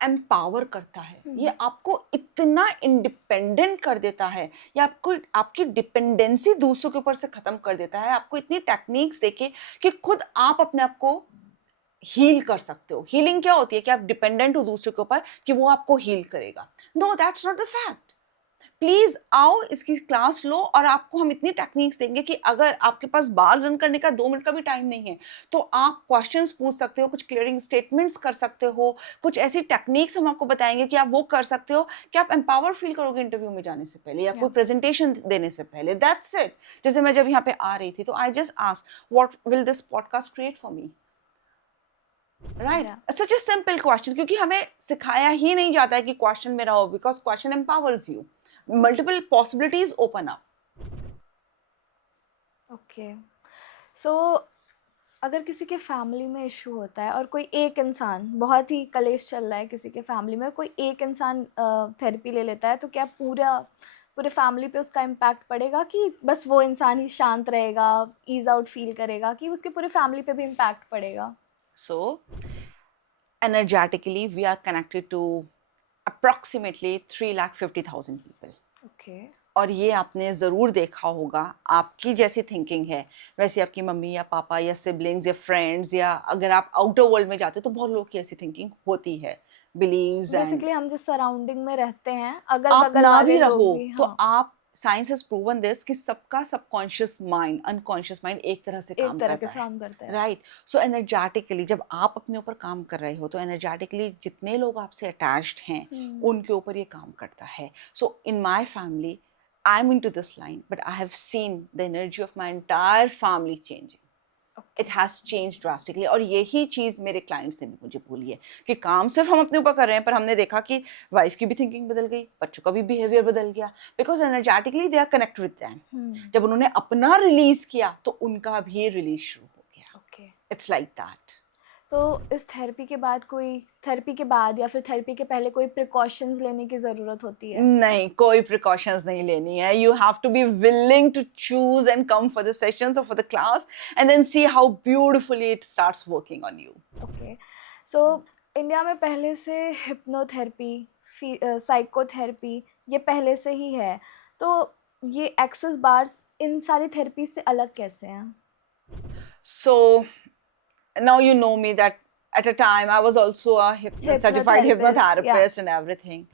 एम्पावर करता है, ये हुँ। आपको इतना इंडिपेंडेंट कर देता है, ये आपको आपकी डिपेंडेंसी दूसरों के ऊपर से खत्म कर देता है, आपको इतनी टेक्निक्स देके कि खुद आप अपने आप को हील कर सकते हो। हीलिंग क्या होती है कि आप डिपेंडेंट हो दूसरे के ऊपर कि वो आपको हील करेगा। No, that's not the fact. Please आओ, इसकी क्लास लो और आपको हम इतनी टेक्निक्स देंगे कि अगर आपके पास बार्स रन करने का 2 मिनट का भी टाइम नहीं है तो आप क्वेश्चंस पूछ सकते हो, कुछ क्लियरिंग स्टेटमेंट्स कर सकते हो, कुछ ऐसी टेक्निक्स हम आपको बताएंगे कि आप वो कर सकते हो कि आप एम्पावर फील करोगे इंटरव्यू में जाने से पहले या या कोई प्रेजेंटेशन देने से पहले। That's it. जैसे मैं जब यहाँ पे आ रही थी तो I just asked what will this podcast create for me, right? या सच ए सिंपल क्वेश्चन, क्योंकि हमें सिखाया ही नहीं जाता है कि क्वेश्चन में रहो, because question empowers you, multiple possibilities open up. Okay, so अगर किसी के फैमिली में इशू होता है और कोई एक इंसान, बहुत ही कलेश चल रहा है किसी के फैमिली में, और कोई एक इंसान थेरेपी ले लेता है, तो क्या पूरे फैमिली पे उसका इम्पैक्ट पड़ेगा, कि बस वो इंसान ही शांत रहेगा, ईज आउट फील करेगा, कि उसके पूरे फैमिली पे भी इम्पैक्ट पड़ेगा? So energetically we are connected to approximately 3,50,000 people. Okay. और ये आपने ज़रूर देखा होगा, आपकी जैसी थिंकिंग है वैसे आपकी मम्मी या पापा या सिबलिंग्स या फ्रेंड्स, या अगर आप आउटर वर्ल्ड में जाते हो तो बहुत लोग की ऐसी थिंकिंग होती है, बिलीव्स एंड। बेसिकली हम जिस सराउंडिंग में रहते हैं, अगल आप बगल ना वाले भी रहो लोग भी, तो हाँ, आप, साइंस हैज प्रूवन दिस कि सबका सबकॉन्शियस माइंड, अनकॉन्शियस माइंड एक तरह से एक काम तरह के करता है, काम करते हैं। राइट? सो एनर्जेटिकली जब आप अपने ऊपर काम कर रहे हो तो एनर्जेटिकली जितने लोग आपसे अटैच्ड हैं हम्म। उनके ऊपर ये काम करता है। So in my family I am into this line, but I have seen the energy of my entire family changing. It has change drastically. और यही चीज़ मेरे क्लाइंट्स ने भी मुझे बोली है कि काम सिर्फ हम अपने ऊपर कर रहे हैं, पर हमने देखा कि वाइफ की भी थिंकिंग बदल गई, बच्चों का भी बिहेवियर बदल गया, because energetically they are connect with them. जब उन्होंने अपना रिलीज किया तो उनका भी रिलीज शुरू हो गया। ओके। It's like that. तो इस थेरेपी के बाद या फिर थेरेपी के पहले कोई प्रिकॉशंस लेने की ज़रूरत होती है? नहीं, कोई प्रिकॉशंस नहीं लेनी है। You have to be willing to choose and come for the sessions और for the class and then see how beautifully it starts working on you. Okay. So India में पहले से हिप्नोथेरेपी, साइकोथेरेपी ये पहले से ही है, तो ये एक्सेस बार्स इन सारी थेरेपी से अलग कैसे हैं? So now you know me that at a time I was also a certified Hypnotherapist, yeah. hypnotherapist and everything.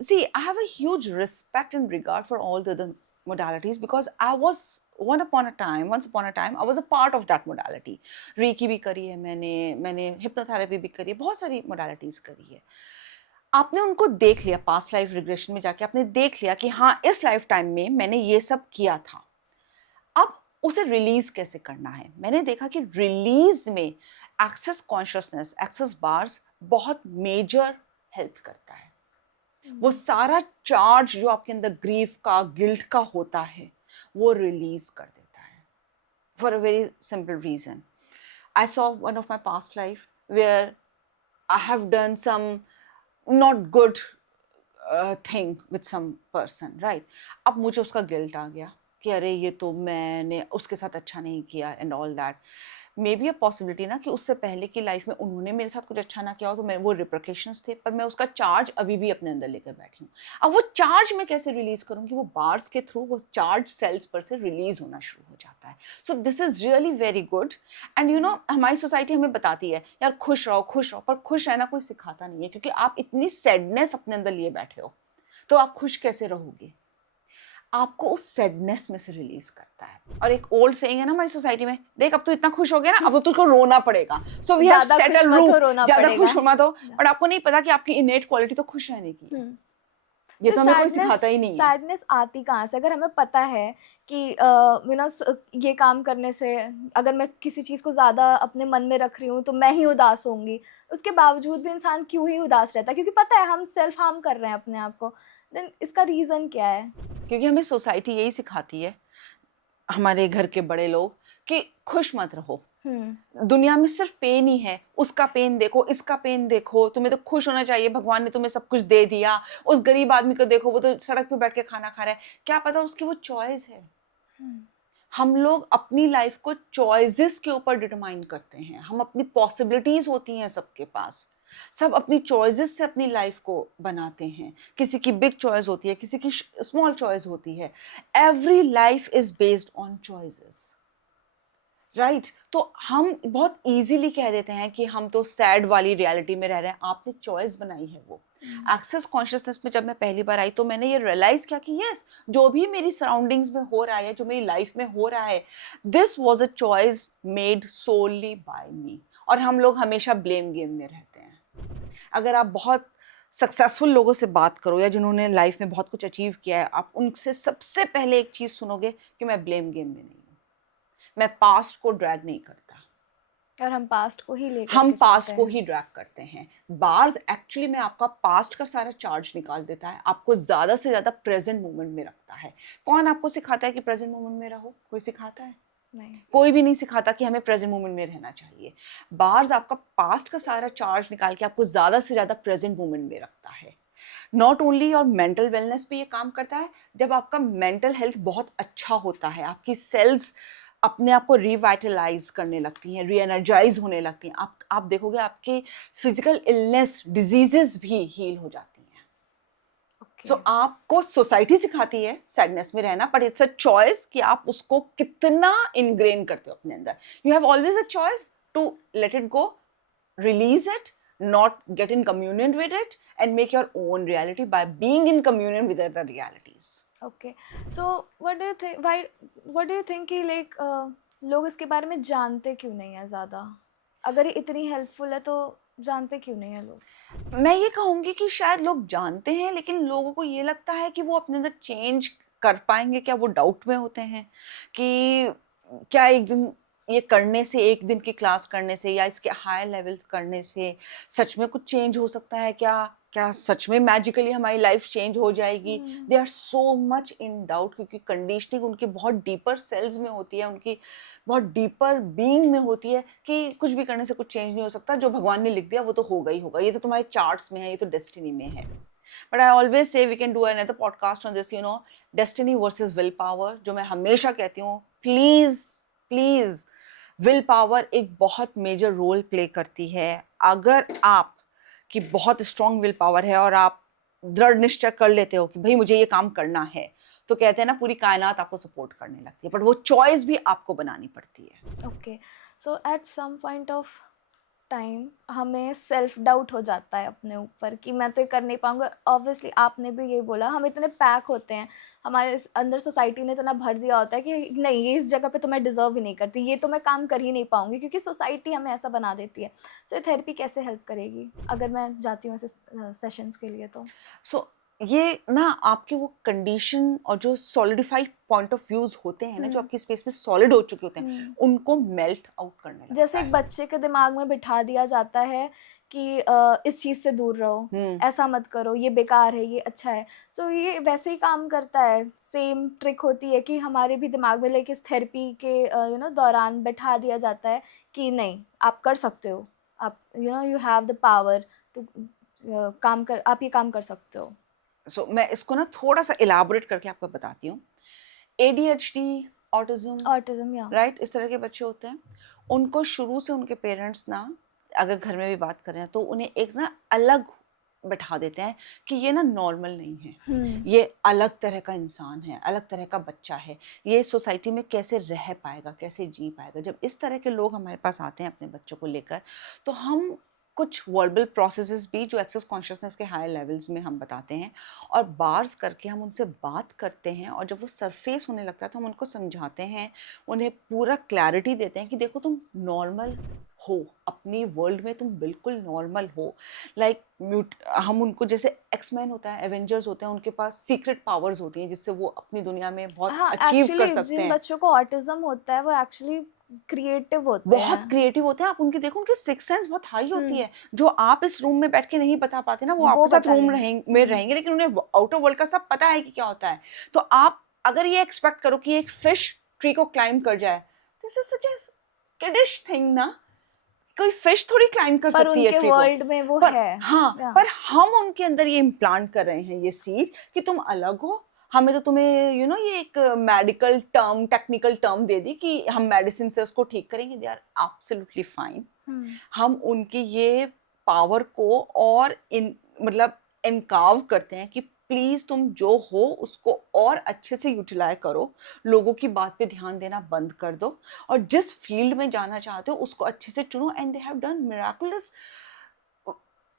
See, I have a huge respect and regard for all the other modalities because I was once upon a time I was a part of that modality. Reiki भी करी है मैंने hypnotherapy भी करी है, बहुत सारी modalities करी है। आपने उनको देख लिया, पास्ट लाइफ रिग्रेशन में जाके आपने देख लिया कि हाँ इस लाइफ टाइम में मैंने ये सब किया था। अब उसे रिलीज कैसे करना है, मैंने देखा कि रिलीज में एक्सेस कॉन्शियसनेस, एक्सेस बार्स बहुत मेजर हेल्प करता है। वो सारा चार्ज जो आपके अंदर ग्रीफ का, गिल्ट का होता है, वो रिलीज कर देता है for a very simple reason. I saw one of my past life where I have done some not good thing with some person, right. अब मुझे उसका गिल्ट आ गया कि अरे ये तो मैंने उसके साथ अच्छा नहीं किया and all that. May be a possibility ना कि उससे पहले की लाइफ में उन्होंने मेरे साथ कुछ अच्छा ना किया हो, तो मैं वो रिप्रिकॉशंस थे, पर मैं उसका चार्ज अभी भी अपने अंदर लेकर बैठी हूँ। अब वो चार्ज मैं कैसे रिलीज करूँगी? वो बार्स के थ्रू वो चार्ज सेल्स पर से रिलीज होना शुरू हो जाता है। So this is really very good. And you no हमारी सोसाइटी हमें बताती है यार खुश रहो, पर खुश रहना कोई सिखाता नहीं है, क्योंकि आप इतनी सैडनेस अपने अंदर लिए बैठे हो, तो आप खुश कैसे रहोगे? आपको उस सैडनेस में से रिलीज करता है। और एक ओल्ड सेइंग है ना हमारी सोसाइटी में, देख अब तो इतना खुश हो गया ना, अब तो तुझको रोना पड़ेगा। So we have set a rule, ज्यादा खुश मत हो, बट आपको नहीं पता कि आपकी इनेट क्वालिटी तो खुश रहने की है। ये तो हमें कोई सिखाता ही नहीं है। सैडनेस आती कहाँ से? अगर हमें पता है कि यू नो ये काम करने से अगर मैं किसी चीज़ को ज़्यादा अपने मन में रख रही हूँ तो मैं ही उदास होंगी, उसके बावजूद भी इंसान क्यों ही उदास रहता है? क्योंकि पता है हम सेल्फ हार्म कर रहे हैं अपने आप को। देन इसका रीज़न क्या है? क्योंकि हमें सोसाइटी यही सिखाती है, हमारे घर के बड़े लोग, कि खुश मत रहो, दुनिया में सिर्फ पेन ही है, उसका पेन देखो, इसका पेन देखो, तुम्हें तो खुश होना चाहिए, भगवान ने तुम्हें सब कुछ दे दिया। उस गरीब आदमी को देखो, वो तो सड़क पे बैठ के खाना खा रहा है, क्या पता उसकी वो चॉइस है। हम लोग अपनी लाइफ को चॉइसेस के ऊपर डिटरमाइन करते हैं। हम अपनी पॉसिबिलिटीज होती हैं सबके पास, सब अपनी चॉइसेस से अपनी लाइफ को बनाते हैं। किसी की बिग चॉइस होती है, किसी की स्मॉल चॉइस होती है। Every life is based on choices, right. तो हम बहुत इजीली कह देते हैं कि हम तो सैड वाली रियलिटी में रह रहे हैं। आपने चॉइस बनाई है वो। एक्सेस कॉन्शियसनेस में जब मैं पहली बार आई तो मैंने ये रियलाइज किया कि यस, जो भी मेरी सराउंडिंग्स में हो रहा है, जो मेरी लाइफ में हो रहा है, this was a choice made solely by me. और हम लोग हमेशा ब्लेम गेम में रहते हैं। अगर आप बहुत सक्सेसफुल लोगों से बात करो या जिन्होंने लाइफ में बहुत कुछ अचीव किया है, आप उनसे सबसे पहले एक चीज सुनोगे कि मैं ब्लेम गेम में नहीं हूँ, मैं पास्ट को ड्रैग नहीं करता। और हम पास्ट को ही लेकर हम के पास्ट चलते को हैं। ही ड्रैग करते हैं। बार्स एक्चुअली में आपका पास्ट का सारा चार्ज निकाल देता है, आपको ज्यादा से ज्यादा प्रेजेंट मोमेंट में रखता है। कौन आपको सिखाता है कि प्रेजेंट मोमेंट में रहो? कोई सिखाता है? नहीं। कोई भी नहीं सिखाता कि हमें प्रेजेंट मोमेंट में रहना चाहिए। बार्स आपका पास्ट का सारा चार्ज निकाल के आपको ज्यादा से ज्यादा प्रेजेंट मोमेंट में रखता है। नॉट ओनली और मेंटल वेलनेस पे ये काम करता है, जब आपका मेंटल हेल्थ बहुत अच्छा होता है, आपकी सेल्स अपने आप को रिवाइटलाइज करने लगती हैं, रीएनर्जाइज होने लगती हैं, आप देखोगे आपके फिजिकल इलनेस, डिजीजेस भी हील हो जाती हैं। सो आपको सोसाइटी सिखाती है सैडनेस में रहना, बट इट्स अ चॉइस कि आप उसको कितना इनग्रेन करते हो अपने अंदर। You have always a choice to let it go, release it, not get in communion with it, and make your own reality by being in communion with other realities. Okay, so what do you think? What do you think कि लोग इसके बारे में जानते क्यों नहीं है ज़्यादा? अगर ये इतनी हेल्पफुल है तो जानते क्यों नहीं है लोग? मैं ये कहूँगी कि शायद लोग जानते हैं, लेकिन लोगों को ये लगता है कि वो अपने अंदर चेंज कर पाएंगे क्या, वो डाउट में होते हैं कि क्या एक दिन ये करने से, एक दिन की क्लास करने से या इसके हाई लेवल्स करने से सच में कुछ चेंज हो सकता है क्या? क्या सच में मैजिकली हमारी लाइफ चेंज हो जाएगी? They are so much in doubt, क्योंकि कंडीशनिंग उनके बहुत डीपर सेल्स में होती है, उनकी बहुत डीपर बीइंग में होती है कि कुछ भी करने से कुछ चेंज नहीं हो सकता, जो भगवान ने लिख दिया वो तो होगा ही होगा, ये तो तुम्हारे चार्ट्स में है, ये तो डेस्टिनी में है। But I always say we can do another podcast on this, destiny versus will power, जो मैं हमेशा कहती हूँ, प्लीज प्लीज, विल पावर एक बहुत मेजर रोल प्ले करती है। अगर आप की बहुत स्ट्रॉन्ग विल पावर है और आप दृढ़ निश्चय कर लेते हो कि भाई मुझे ये काम करना है, तो कहते हैं ना पूरी कायनात आपको सपोर्ट करने लगती है, बट वो चॉइस भी आपको बनानी पड़ती है। Okay, so at some point of time हमें सेल्फ डाउट हो जाता है अपने ऊपर कि मैं तो ये कर नहीं पाऊंगा। ऑब्वियसली आपने भी ये बोला, हम इतने पैक होते हैं, हमारे अंदर सोसाइटी ने इतना भर दिया होता है कि नहीं, ये इस जगह पे तो मैं डिज़र्व ही नहीं करती, ये तो मैं काम कर ही नहीं पाऊंगी, क्योंकि सोसाइटी हमें ऐसा बना देती है। सो ये थेरेपी कैसे हेल्प करेगी अगर मैं जाती हूँ ऐसे सेशंस के लिए? तो सो ये ना आपके वो कंडीशन और जो सॉलिडिफाइड पॉइंट ऑफ व्यूज होते हैं ना, जो आपकी स्पेस में सॉलिड हो चुके होते हैं, उनको मेल्ट आउट करने लगता जैसे है। एक बच्चे के दिमाग में बिठा दिया जाता है कि इस चीज़ से दूर रहो, ऐसा मत करो, ये बेकार है, ये अच्छा है। तो ये वैसे ही काम करता है, सेम ट्रिक होती है कि हमारे भी दिमाग में लाइक इस थेरेपी के दौरान बैठा दिया जाता है कि नहीं, आप कर सकते हो, आप you have the power to आप ये काम कर सकते हो। सो मैं इसको ना थोड़ा सा इलाबोरेट करके आपको बताती हूँ। ADHD, ऑटिज्म, या राइट, इस तरह के बच्चे होते हैं, उनको शुरू से उनके पेरेंट्स ना, अगर घर में भी बात करें तो उन्हें एक ना अलग बैठा देते हैं कि ये ना नॉर्मल नहीं है, ये अलग तरह का इंसान है, अलग तरह का बच्चा है, ये सोसाइटी में कैसे रह पाएगा, कैसे जी पाएगा। जब इस तरह के लोग हमारे पास आते हैं अपने बच्चों को लेकर, तो हम कुछ वर्बल प्रोसेसेस भी जो एक्सेस कॉन्शियसनेस के हाई लेवल्स में हम बताते हैं और बार्स करके हम उनसे बात करते हैं, और जब वो सरफेस होने लगता है तो हम उनको समझाते हैं, उन्हें पूरा क्लैरिटी देते हैं कि देखो तुम नॉर्मल हो, अपनी वर्ल्ड में तुम बिल्कुल नॉर्मल हो। लाइक हम उनको, जैसे एक्समैन होता है, एवेंजर्स होते हैं, उनके पास सीक्रेट पावर्स होती हैं जिससे वो अपनी दुनिया में बहुत हाँ, अचीव कर एक्चुअली सकते जिन हैं। बच्चों को ऑटिज्म होता है वो एक्चुअली क्रिएटिव होते बहुत हैं, क्रिएटिव होते हैं, आप उनकी देखो, उनकी सिक्स सेंस बहुत हाई होती है, जो आप इस रूम में बैठ के नहीं बता पाते ना, वो वो आपके साथ बता रूम लेंगे। में रहेंगे, लेकिन उन्हें आउटर वर्ल्ड का सब पता है कि क्या होता है। तो आप अगर ये एक्सपेक्ट करो कि एक फिश ट्री को क्लाइंब कर जाए, this is such a kiddish thing ना, कोई फिश थोड़ी क्लाइंब कर पर सकती है उनके ट्री को। वर्ल्ड में वो पर है। हाँ, या पर हम उनके अंदर ये इम्प्लांट कर रहे हैं ये सीड कि तुम अलग हो। हमें तो तुम्हें ये एक मेडिकल टर्म, टेक्निकल टर्म दे दी कि हम मेडिसिन से उसको ठीक करेंगे, दे आर एब्सोल्युटली फाइन। हम उनकी ये पावर को और इन मतलब इनकाव करते हैं कि प्लीज तुम जो हो उसको और अच्छे से यूटिलाइज करो, लोगों की बात पे ध्यान देना बंद कर दो, और जिस फील्ड में जाना चाहते हो उसको अच्छे से चुनो। And they have done miraculous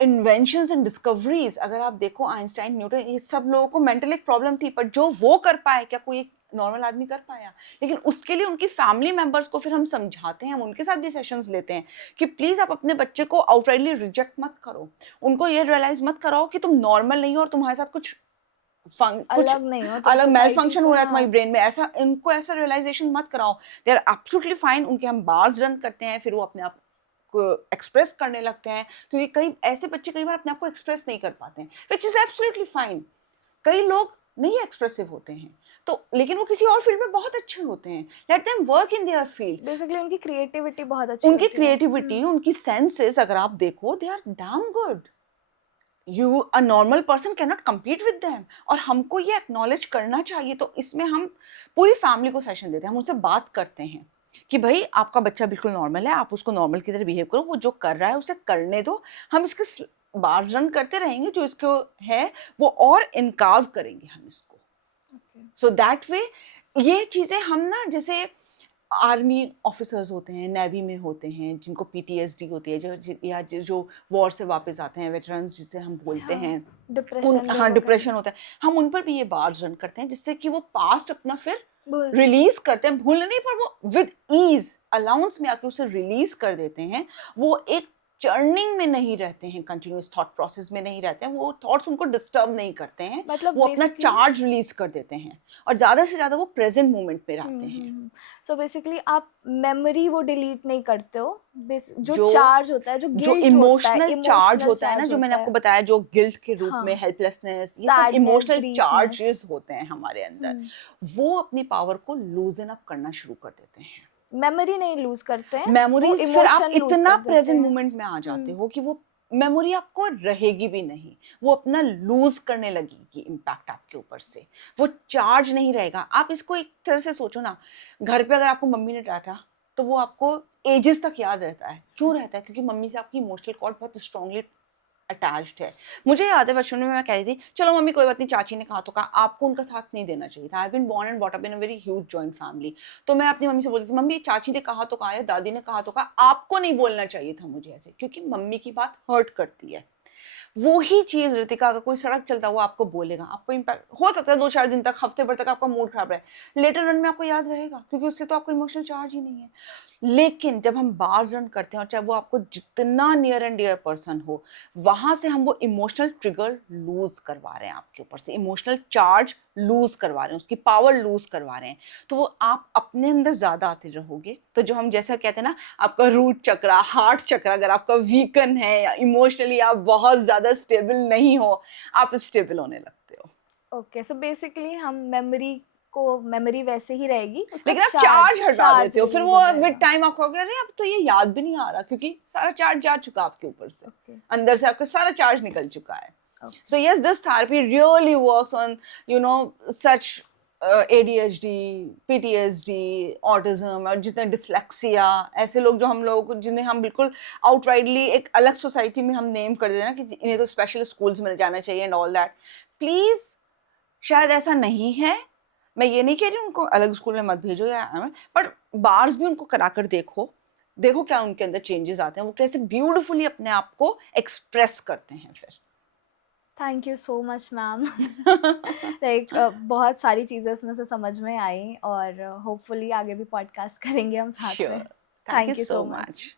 inventions and discoveries. अगर आप देखो, आइंस्टाइन, न्यूटन, ये सब लोगों को मेंटल एक प्रॉब्लम थी, पर जो वो कर पाए, क्या कोई एक नॉर्मल आदमी कर पाया? लेकिन उसके लिए उनकी फैमिली मेंबर्स को फिर हम समझाते हैं, हम उनके साथ भी सेशंस लेते हैं कि प्लीज आप अपने बच्चे को आउटराइटली रिजेक्ट मत करो, उनको ये रियलाइज मत कराओ कि तुम नॉर्मल नहीं हो और तुम्हारे साथ कुछ अलग नहीं हो तुम अलग मेल सोसाइटी फंक्शन से। हो रहा है तुम्हारी हाँ, ब्रेन में, ऐसा इनको ऐसा रियलाइजेशन मत कराओ। They are absolutely fine. उनके हम बार्स रन करते हैं, फिर वो अपने आप को एक्सप्रेस करने लगते हैं, क्योंकि कई ऐसे बच्चे कई बार अपने आप को एक्सप्रेस नहीं कर पाते हैं, विच इज एब्सोल्युटली फाइन। कई लोग नहीं एक्सप्रेसिव होते हैं, तो लेकिन वो किसी और फील्ड में बहुत अच्छे होते हैं, let them work in their field. Basically उनकी क्रिएटिविटी बहुत अच्छी उनकी होती है। क्रिएटिविटी, उनकी सेंसेस अगर आप देखो, they are damn good. You a normal person can not compete with them, और हमको ये एक्नॉलेज करना चाहिए। तो इसमें हम पूरी फैमिली को सेशन देते हैं, हम उनसे बात करते हैं कि भाई आपका बच्चा बिल्कुल नॉर्मल है, आप उसको नॉर्मल की तरह बिहेव करो, वो जो कर रहा है उसे करने दो, हम इसके बार्स रन करते रहेंगे, जो इसको है वो और इनकाव करेंगे हम इसको। सो दैट वे ये चीज़ें हम ना, जैसे आर्मी ऑफिसर्स होते हैं, नेवी में होते हैं, जिनको PTSD होती है, जो वॉर से वापस आते हैं, वेटरन्स जिसे हम बोलते हैं, डिप्रेशन, हाँ डिप्रेशन होता है, हम उन पर भी ये बार्स रन करते हैं, जिससे कि वो पास्ट अपना फिर बोल रिलीज करते हैं, भूल नहीं, पर वो विद ईज अलाउंस में आके उसे रिलीज कर देते हैं। वो एक चर्निंग में नहीं रहते हैं, कंटिन्यूस थॉट प्रोसेस में नहीं रहते हैं, वो थॉट्स उनको डिस्टर्ब नहीं करते हैं, मतलब वो अपना बेसिकली चार्ज रिलीज कर देते हैं और ज़्यादा से ज़्यादा वो प्रेजेंट मोमेंट में रहते हैं। सो बेसिकली आप मेमोरी वो डिलीट नहीं करते हो, जो जो चार्ज होता है, जो जो गिल्ट होता है, इमोशनल चार्ज इमोशनल होता है ना, चार्ज जो मैंने होता आपको है, बताया, जो गिल्ट के रूप में, हाँ, हेल्पलेसनेस, ये सब सैडनेस, इमोशनल ग्रीफनेस, चार्जेस होते हैं हमारे अंदर, वो अपनी पावर को लूजन अप करना शुरू कर देते हैं। मेमोरी नहीं लूज करते हैं, वो मेमोरीज, फिर आप इमोशन लूज इतना कर देते प्रेजेंट हैं। मोमेंट में आ जाते हो कि वो मेमोरी आपको रहेगी भी नहीं, वो अपना लूज करने लगेगी इम्पैक्ट आपके ऊपर से, वो चार्ज नहीं रहेगा। आप इसको एक तरह से सोचो ना, घर पे अगर आपको मम्मी ने डांटा तो वो आपको एजेस तक याद रहता है। क्यों रहता है? क्योंकि मम्मी से आपकी इमोशनल कॉर्ड बहुत स्ट्रांगली अटैच्ड है। मुझे याद है बचपन में मैं कहती थी, चलो मम्मी कोई बात नहीं, चाची ने कहा तो कहा, आपको उनका साथ नहीं देना चाहिए था। I have been born and brought up in a very huge joint family. तो मैं अपनी मम्मी से बोलती थी, मम्मी चाची ने कहा तो कहा है, दादी ने कहा तो कहा, आपको नहीं बोलना चाहिए था मुझे ऐसे, क्योंकि मम्मी की बात हर्ट करती है। वो ही चीज ऋतिका, अगर कोई सड़क चलता हुआ आपको बोलेगा, आपको इम्पैक्ट हो सकता है 2-4 दिन तक, हफ्ते भर तक आपका मूड खराब रहे, लेटर रन में आपको याद रहेगा, क्योंकि उससे तो आपको इमोशनल चार्ज ही नहीं है। लेकिन जब हम बार्स रन करते हैं, और चाहे वो आपको जितना नियर एंड डियर पर्सन हो, वहां से हम वो इमोशनल ट्रिगर लूज करवा रहे हैं, आपके ऊपर से इमोशनल चार्ज लूज करवा रहे हैं, उसकी पावर लूज करवा रहे हैं, तो वो आप अपने अंदर ज्यादा आते रहोगे। तो जो हम जैसा कहते हैं ना, आपका रूट चक्रा, हार्ट चक्रा अगर आपका वीकन है, या इमोशनली आप बहुत ज्यादा स्टेबल नहीं हो, आप स्टेबल होने लगते हो। ओके, सो बेसिकली हम मेमोरी वैसे ही रहेगी, उसका लेकिन आप चार्ज हटा चार्ज देते हो, फिर रिलीज वो हो विद जाएगा। टाइम आपको कहोगे, अरे अब तो ये याद भी नहीं आ रहा, क्योंकि सारा चार्ज जा चुका आपके ऊपर से, ओके, अंदर से आपका सारा चार्ज निकल चुका है। Okay, So yes, this therapy really works on, such ADHD, PTSD, autism, और जितने dyslexia, ऐसे लोग जो हम लोगों को, जिन्हें हम बिल्कुल outrightly एक अलग सोसाइटी में हम नेम कर देते हैं ना, कि इन्हें तो स्पेशल स्कूल्स में जाना चाहिए एंड ऑल दैट। प्लीज, शायद ऐसा नहीं है, मैं ये नहीं कह रही उनको अलग स्कूल में मत भेजो, या बट बार्स भी उनको कराकर देखो, देखो क्या उनके अंदर चेंजेस आते हैं, वो कैसे ब्यूटिफुली अपने आप को एक्सप्रेस करते हैं फिर। Thank you so much ma'am. Like बहुत सारी चीज़ें उसमें से समझ में आई, और होपफुली आगे भी पॉडकास्ट करेंगे हम साथ में। Sure. Thank you thank you so so much. much.